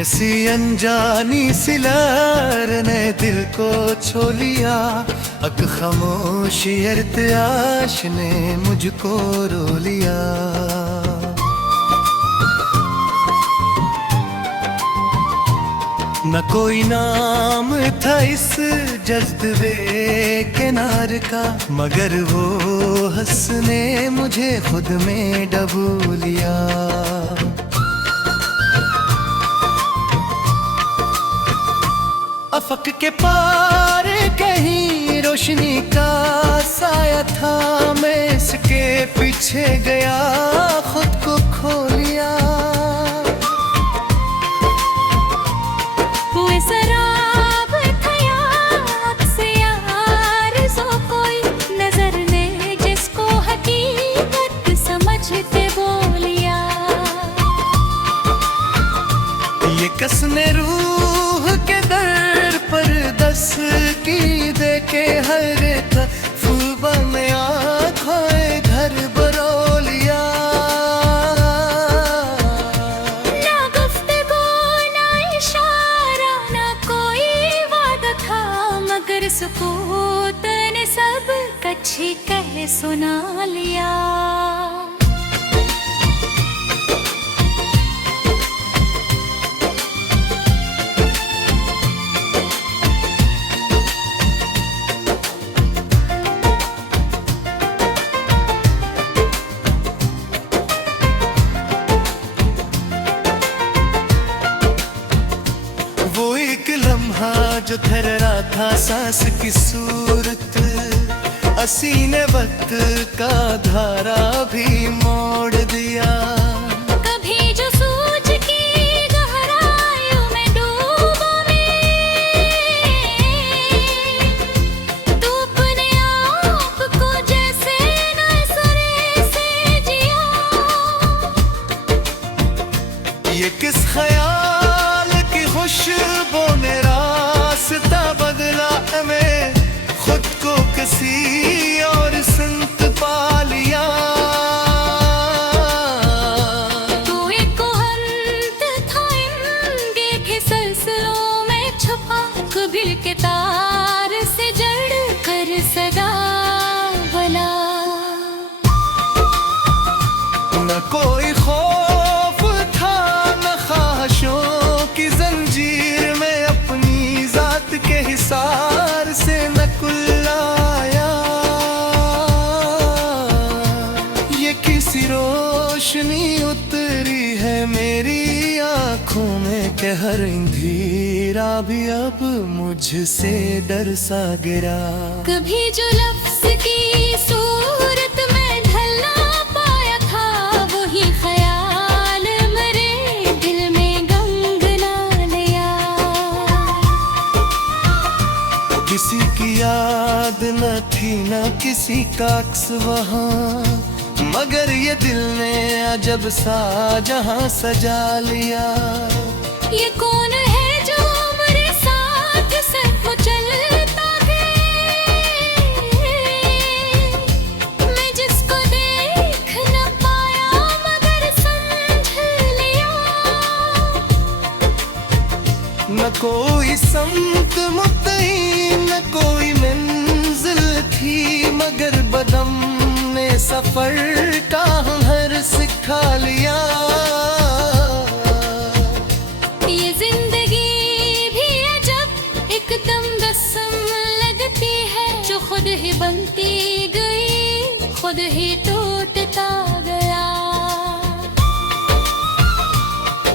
किसी अनजानी सी लहर ने दिल को छू लिया, अक खामोशी इर्तियाश ने मुझको रो लिया। न कोई नाम था इस जज्बे के नार का, मगर वो हंसने मुझे खुद में डबो लिया। अफक के पार कहीं रोशनी का साया था, मैं इसके पीछे गया खुद को खो लिया। शराब था याद से यार सो कोई नजर ने जिसको हकीकत समझते बोलिया। ये कसने रूह के दर पर दस की दे के हर तफूबा में आँखों घर बरो लिया। ना गुफ्तगू ना इशारा ना कोई वादा था, मगर सुकूत ने सब कच्ची कह सुना लिया। वो एक लम्हा जो ठहरा था सांस की सूरत, असीने वक्त का धारा भी मोड़ दिया। कभी जो सूझ की गहराइयों में डूबा मैं, तू अपने आप को जैसे नजरे से जिया। ये किस ख्याल की खुशबू ने रास्ता बदला, मैं खुद को किसी और संत पा लिया। तू एक अंत था इन देखे सिलसिलों में छुपा, कभी के तार से जड़ कर सदा बना। न कोई खौफ था न ख्वाहिशों की जंजीर में, अपनी जात के हिसार से न कुल्लाया। ये किसी रोशनी उतरी है मेरी आँखों में कि हर अंधेरा भी अब मुझसे डर सा गिरा। कभी जो लफ्ज की सूरत में ढलना पाया था, वही ख्याल मेरे दिल में गंगना लिया। किसी की याद न थी न किसी का अक्स वहाँ, मगर ये दिल ने अजब सा जहां सजा लिया। ये कौन है जो मेरे साथ सच चलता है, मैं जिसको देख न पाया मगर समझ लिया। न कोई समत मुतईन न कोई मंजिल थी, मगर बदम ने सफर का हर सिखा लिया। ये जिंदगी भी अजब एकदम रस्म लगती है, जो खुद ही बनती गई खुद ही टूटता गया।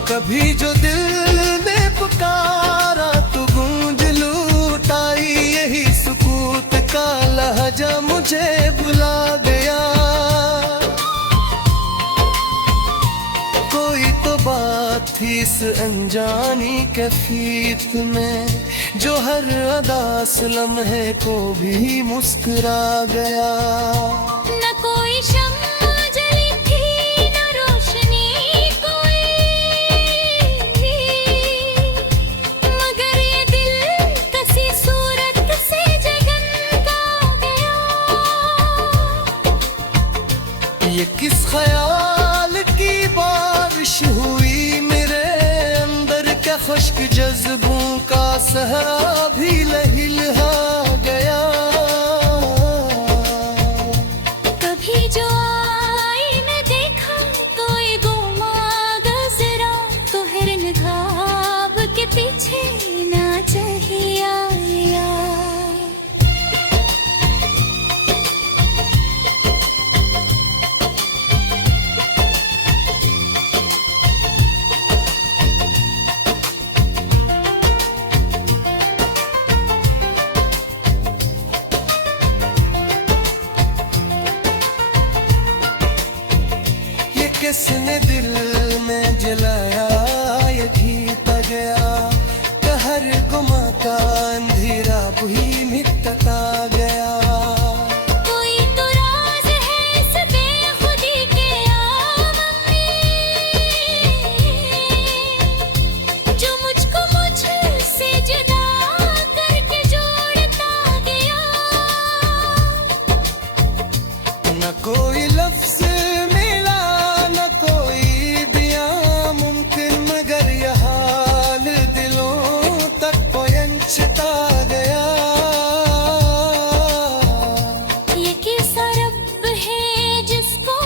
कभी जो दिल ने पुकारा तो गूंज लूटाई, यही सुकूत का लहजा मुझे बुला गया। कोई तो बात थी इस अनजानी कैफियत में, जो हर अदा लम्हे को भी मुस्कुरा गया। न कोई शम्मा जली थी न रोशनी कोई, मगर ये दिल कसी सूरत से जगमगा गया। ये किस ख्याल की बारिश हुई मेरे अंदर, क्या खुश्क जज्बों का सहरा भी लहिलहा गया। कभी जो आईने देखा कोई गुमा गजरा, तो हिरन घाव के पीछे ना चाहिए आया। किसने दिल में जलाया ये गीत गया, कहर गुमा का अंधेरा भी मिटता गया। कोई तो राज है इस बेखुदी के आलम में, जो मुझको मुझसे जुदा करके जोड़ता गया। न कोई लफ्ज मिला न कोई बयां मुमकिन, मगर यह हाल दिलों तक पहुंचता गया। ये किस्सा रब है जिसको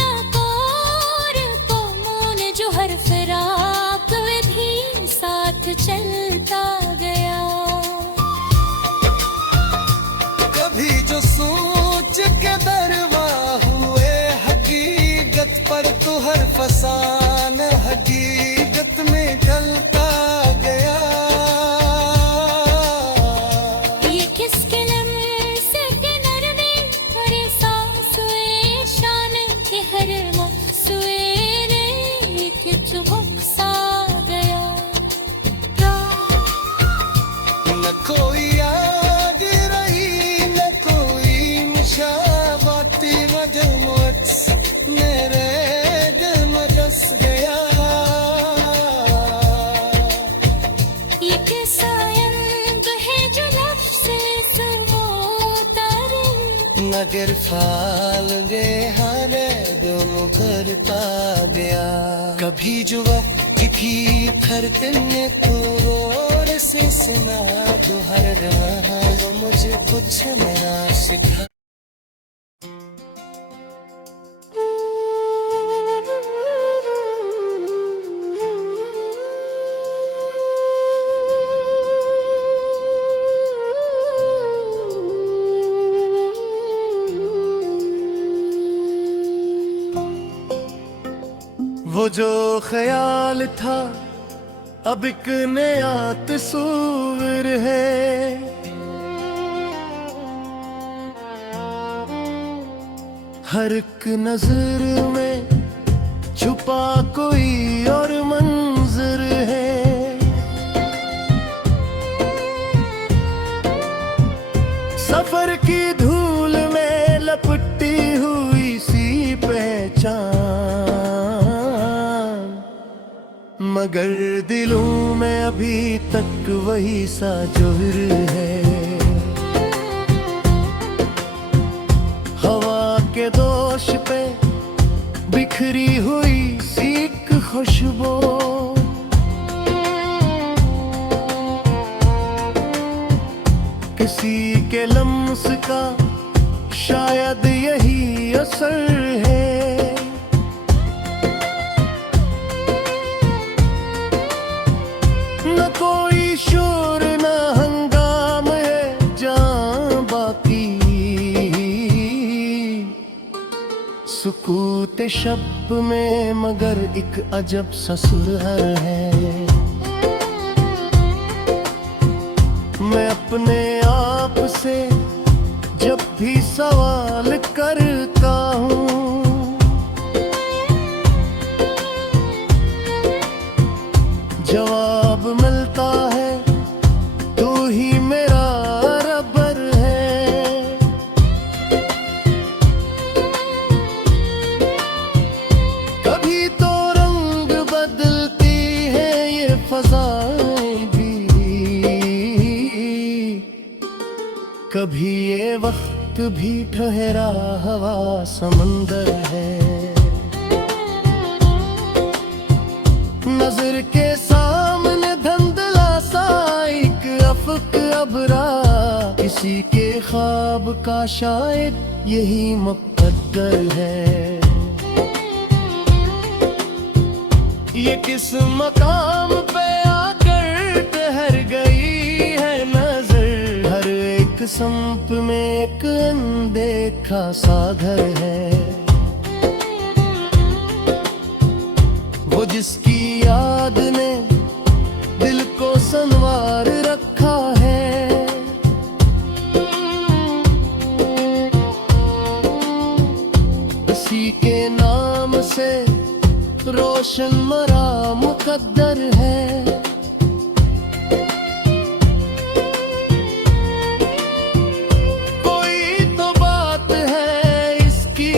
ना कोर कौन, जो हर फिराक भी साथ चलता गया। कभी जो सोच के दरवा हुए हकीकत पर, तो हर फसान हकीकत में ढलता गया। ये किसके लम्से के नरमे हर सांसुए शान के हर मौसुए ने कि चुभक सा गया। न कोई आग रही न कोई मुशाबाती, वजह मुझ मेरे दिल में धस गया। ये किस्सा यंग है जो लफ्ज़ से उतारे, नगर फाल गे हारे दुम करता गया। कभी जो वक्त की खरते ने तू और से सुना, जो हर रहा मुझे कुछ मेरा सिखा। वो जो ख्याल था अब एक नया तस्वीर है। हर एक नजर में छुपा कोई और मंजर है। सफर की धूल में लपटी हुई सी पहचान, मगर दिलों में अभी तक वही सा जोर है। हवा के दोष पे बिखरी हुई सीख खुशबू, किसी के लम्स का शायद यही असर है। न कोई शोर न हंगाम है जहाँ बाकी, सुकूत शब में मगर एक अजब सा सुरहर है। मैं अपने आप से जब भी सवाल करता हूँ, जवाब मिलता है तू ही मेरा रबर है। कभी तो रंग बदलती है ये फज़ाएं भी, कभी ये वक्त भी ठहरा हवा समंदर है। नजर के सामने धन घबरा, किसी के ख्वाब का शायद यही मुकद्दर है। ये किस मकाम पे आकर ठहर गई है नजर, हर एक संप में एक अनदेखा सा घर है। वो जिसकी याद ने दिल को संवार रखा है, उसी के नाम से रोशन मरा मुकद्दर है। कोई तो बात है इसकी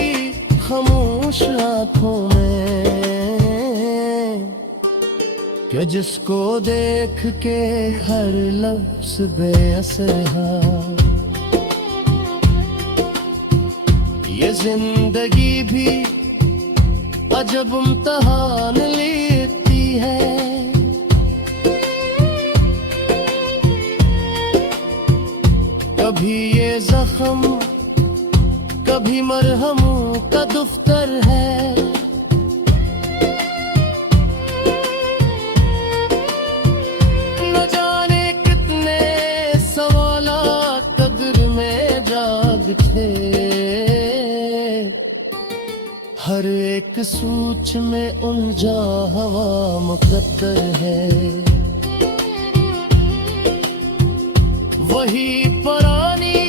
खामोश आंखों में, कि जिसको देख के हर लफ्ज़ बेअसर है। ये जिंदगी भी अजब इम्तिहान लेती है। कभी ये जख्म, कभी मरहमों का दफ्तर है। न जाने कितने सवालात कब्र में जाग थे, हर एक सोच में उलझा हवा मुकद्दर है। वही पुरानी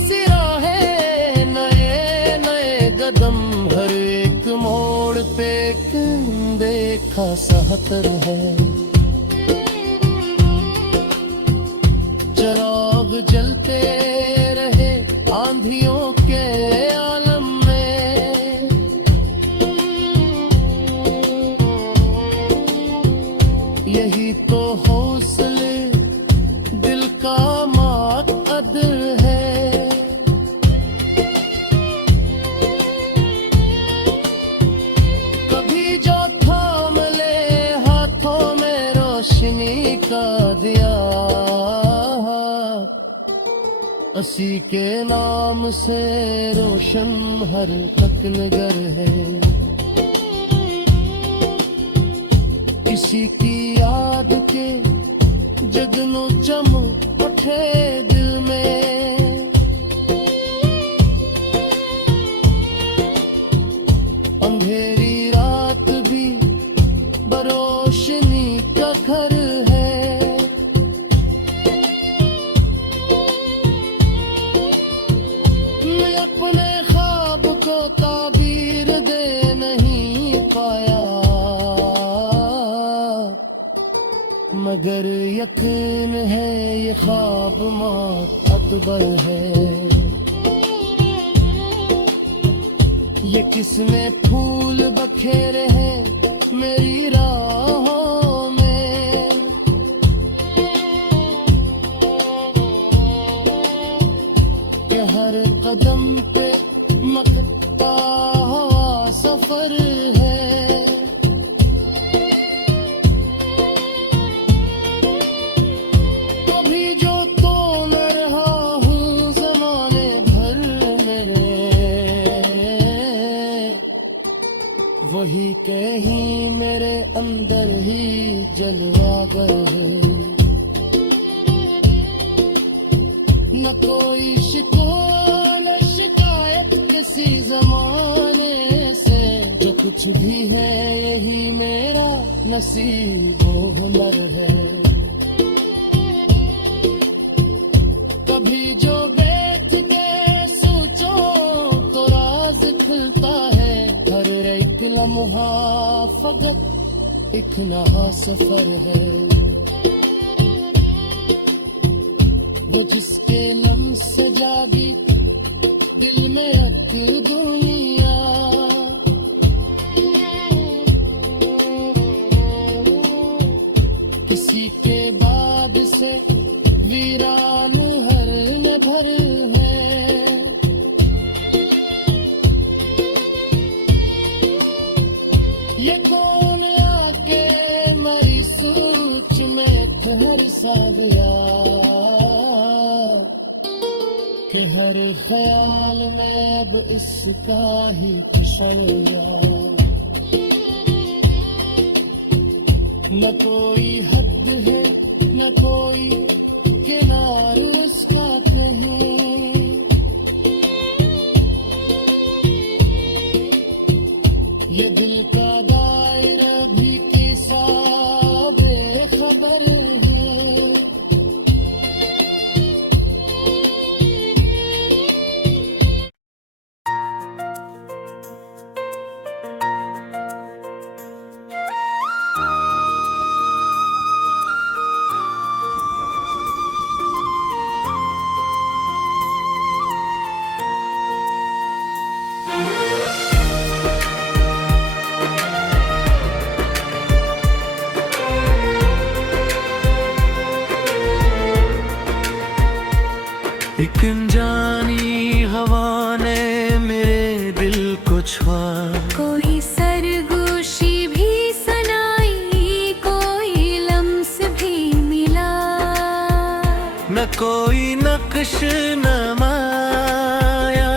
सी राहें, नए नए कदम, हर एक मोड़ पे एक देखा सा खतर है। चिराग जलते रहे आंधियों के आलम में, यही तो हौसले दिल का माक़दर है। कभी जो थाम ले हाथों में रोशनी का दिया, उसी के नाम से रोशन हर तक नगर है। किसी की याद के जगनों चमक उठे दिल में, अंधेरी रात भी बरोशनी का घर है। मैं अपने ख्वाब को ताबीर दे नहीं पाया, मगर यकीन है ये ख्वाब मौत अकबर है। ये किसने फूल बखेरे हैं मेरी राहों में, कि हर कदम पे मकता हुआ सफर है। वही कहीं मेरे अंदर ही जलवागर है। न कोई शिकवा न शिकायत किसी जमाने से, जो कुछ भी है यही मेरा नसीब व हुनर है। कभी जो बैठ के सोचो तो राज खुलता है, हर एक लम्हा फकत एक नया सफर है। वो जिसके लम्स से जागी दिल में एक दुनिया, किसी के बाद से वीरान हर में भर है। ये कौन आके मेरी सोच में ठहर सा गया, हर ख्याल में अब इसका ही क्षण याद, न कोई हद है न कोई किनार उसका कहीं, ये दिल का दायरा भी कैसा बेखबर है। एक अनजानी हवा ने मेरे दिल को छुआ, कोई सरगोशी भी सुनाई, कोई लम्स भी मिला, न कोई नक्श नमाया,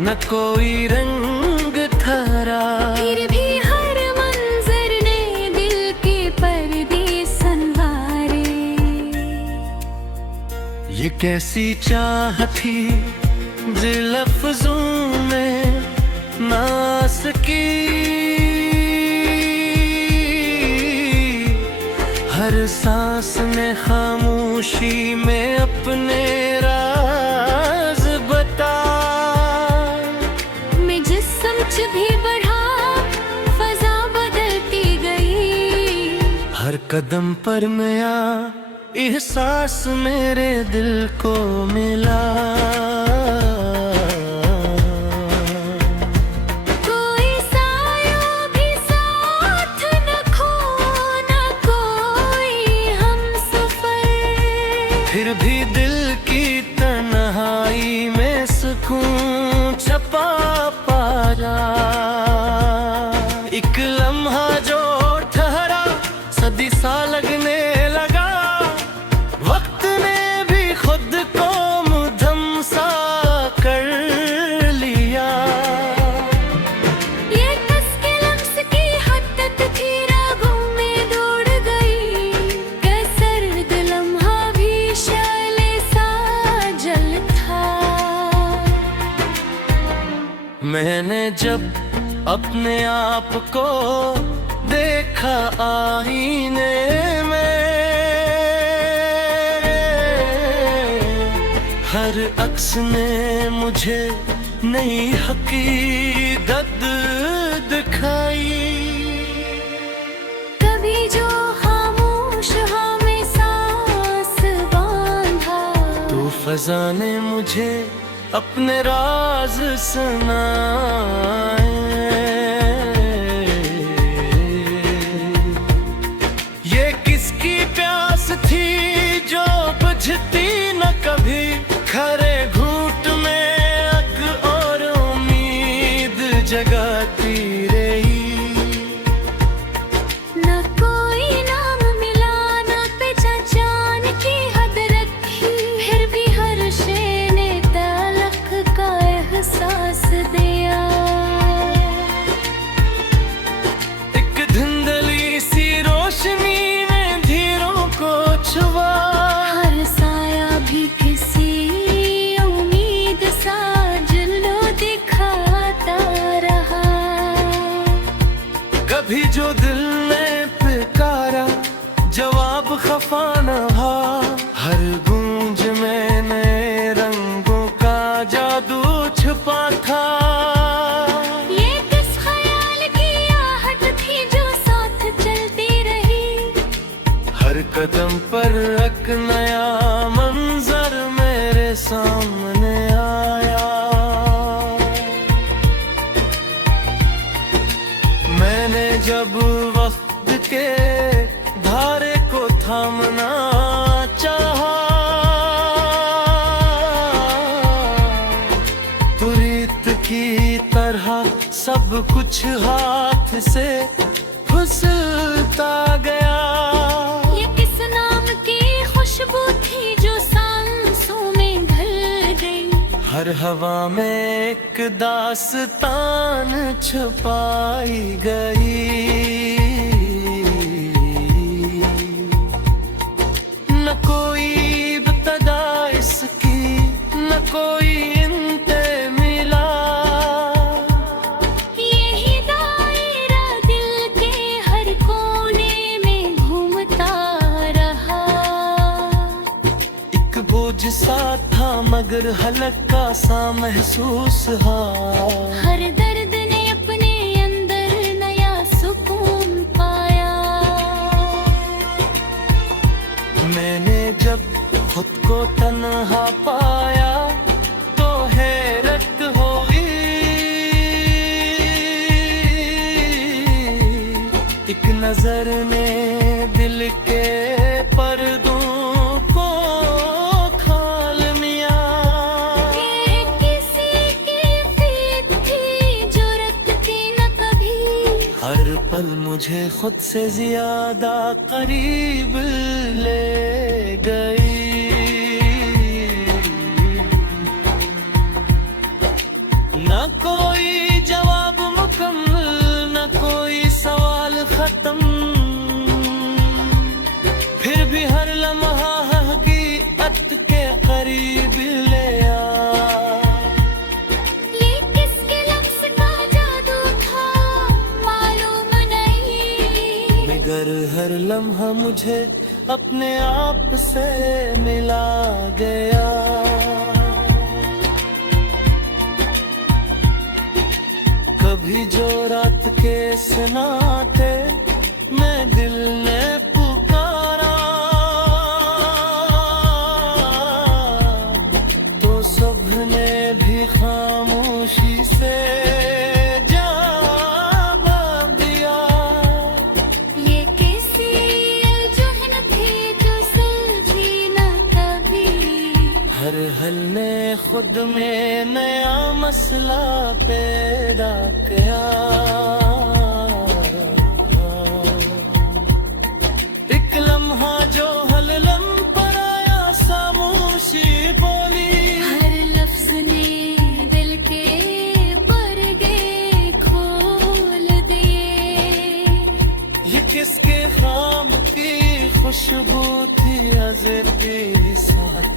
न कोई रंग थरा, फिर भी हर मंजर ने दिल के पर्दे संवारे। ये कैसी चाह थी जो लफ्जों में ना आ सकी, हर सांस में खामोशी में अपने राज बता। मैं जिस समझ भी बढ़ा फजा बदलती गई, हर कदम पर नया एहसास मेरे दिल को मिला। कोई साया भी साथ न खो, न कोई हमसफर, फिर भी दिल की तन्हाई में सुकून छपा पा जा। एक लम्हा जो ठहरा सदी सा लगने लगा, वक्त ने भी खुद को मुधम सा कर लिया। ये कसके लफ्ज़ की हद्दत थी रागों में दौड़ गई, क्या सर्द लम्हा भी शैले सा जल था। मैंने जब अपने आप को देखा आईने में, हर अक्स ने मुझे नई हकीकत दिखाई। कभी जो खामोश हमें सांस बांधा, तो फजा ने मुझे अपने राज सुनाए। ये किसकी प्यास थी जो बुझती न कभी, खरे घूंट में अग और उम्मीद जगाती रही। न कोई नाम मिला, न पहचान की हद रखी, फिर भी हर शे ने तलख का एहसास दिया। एक धुंधली सी रोशनी में धीरों को छुआ, हर साया भी किसी उम्मीद सा जल्लो दिखाता रहा। कभी जो दिल ने पुकारा जवाब खफा न था, हर गूंज में नए रंगों का जादू छुपा था। ये किस ख्याल की आहट थी जो साथ चलती रही, हर कदम पर एक नया मंजर मेरे सामने आया। मैंने जब वक्त के धारे को थामना चाहा, तो रीत की तरह सब कुछ हाथ से फिसलता गया। ये किस नाम की खुशबू थी जो सांसों में घुल हर हवा में एक दास्तान छुपाई गई, न कोई इब्तदा इसकी, न कोई इंते मिला। यही दायरा दिल के हर कोने में घूमता रहा। एक बोझ सा था मगर हल्का सा महसूस हा। हर दर्द ने अपने अंदर नया सुकून पाया। मैंने जब खुद को तन्हा पाया तो हैरत हुई। एक नजर ने दिल के पर्दों को खोल लिया। ये किसी की फिर थी जो रखती न कभी। हर पल मुझे खुद से ज्यादा करीब ले गई। न कोई जवाब मुकम्मल, न कोई सवाल खत्म, फिर भी हर लम्हा हकीकत के करीब ले आ। ये किसके लफ्ज़ का जादू था मालूम नहीं, मगर हर लम्हा मुझे अपने आप से मिला गया। कभी जो रात के सन्नाटे में दिल ने पुकारा, तो सबने भी खामोशी से जवाब दिया। ये किसी जुहन थी जो सुलझी न कभी। हर हल ने खुद में नया मसला पैदा किया। एक लम्हा जो हल लम पर आया, खामोशी बोली। हर लफ्ज़ ने दिल के पर्दे खोल दिए। ये किसके खाम की खुशबू थी अज़र के साथ।